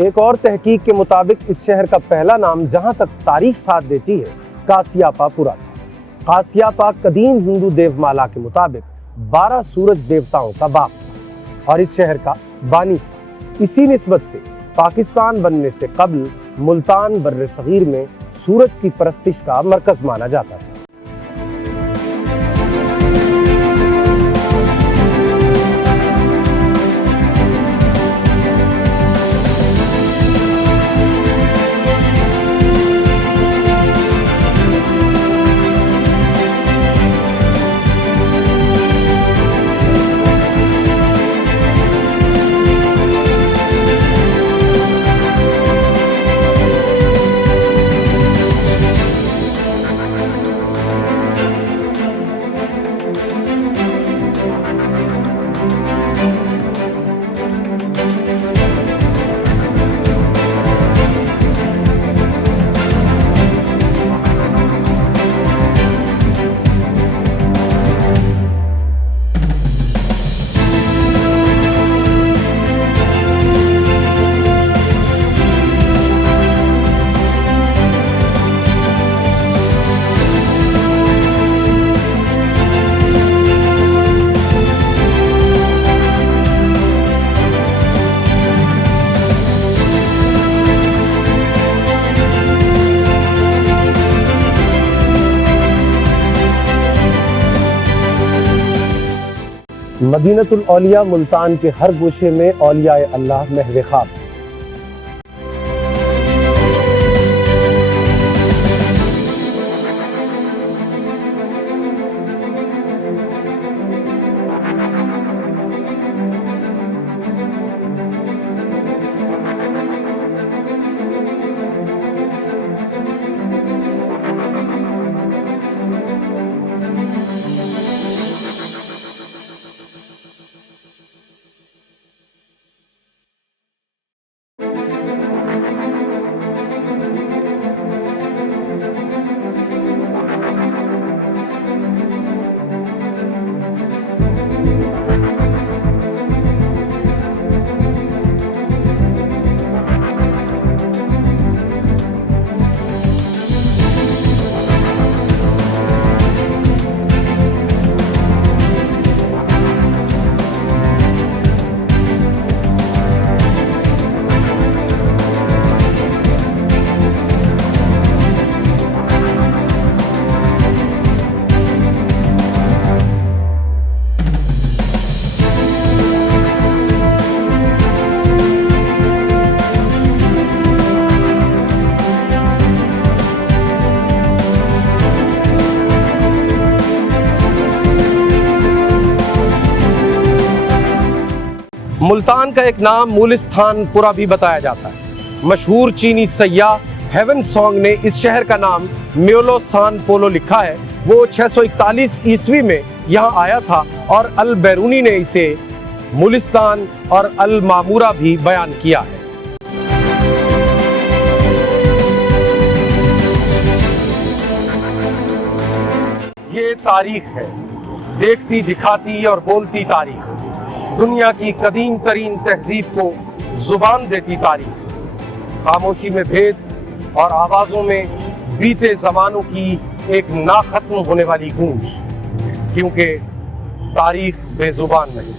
एक और तहकीक के मुताबिक इस शहर का पहला नाम, जहां तक तारीख साथ देती है, कासियापापुरा था। कासियापा कदीम हिंदू देवमाला के मुताबिक 12 सूरज देवताओं का बाप था और इस शहर का बानी था। इसी निस्बत से पाकिस्तान बनने से कबल मुल्तान बर्रे सगीर में सूरज की परस्तिश का मरकज माना जाता था। मदीनतुल औलिया मुल्तान के हर गोशे में औलिया अल्लाह महव ख्वाब। मुल्तान का एक नाम मुलिस्तानपुरा भी बताया जाता है। मशहूर चीनी सय्याह हेवन सॉन्ग ने इस शहर का नाम म्योलो सान पोलो लिखा है। वो 641 ईस्वी में यहाँ आया था और अल बैरूनी ने इसे मुलिस्तान और अल मामूरा भी बयान किया है। ये तारीख है, देखती दिखाती और बोलती तारीख, दुनिया की कदीम तरीन तहजीब को जुबान देती तारीख, खामोशी में भेद और आवाजों में बीते जमानों की एक ना खत्म होने वाली गूंज, क्योंकि तारीख बेजुबान नहीं।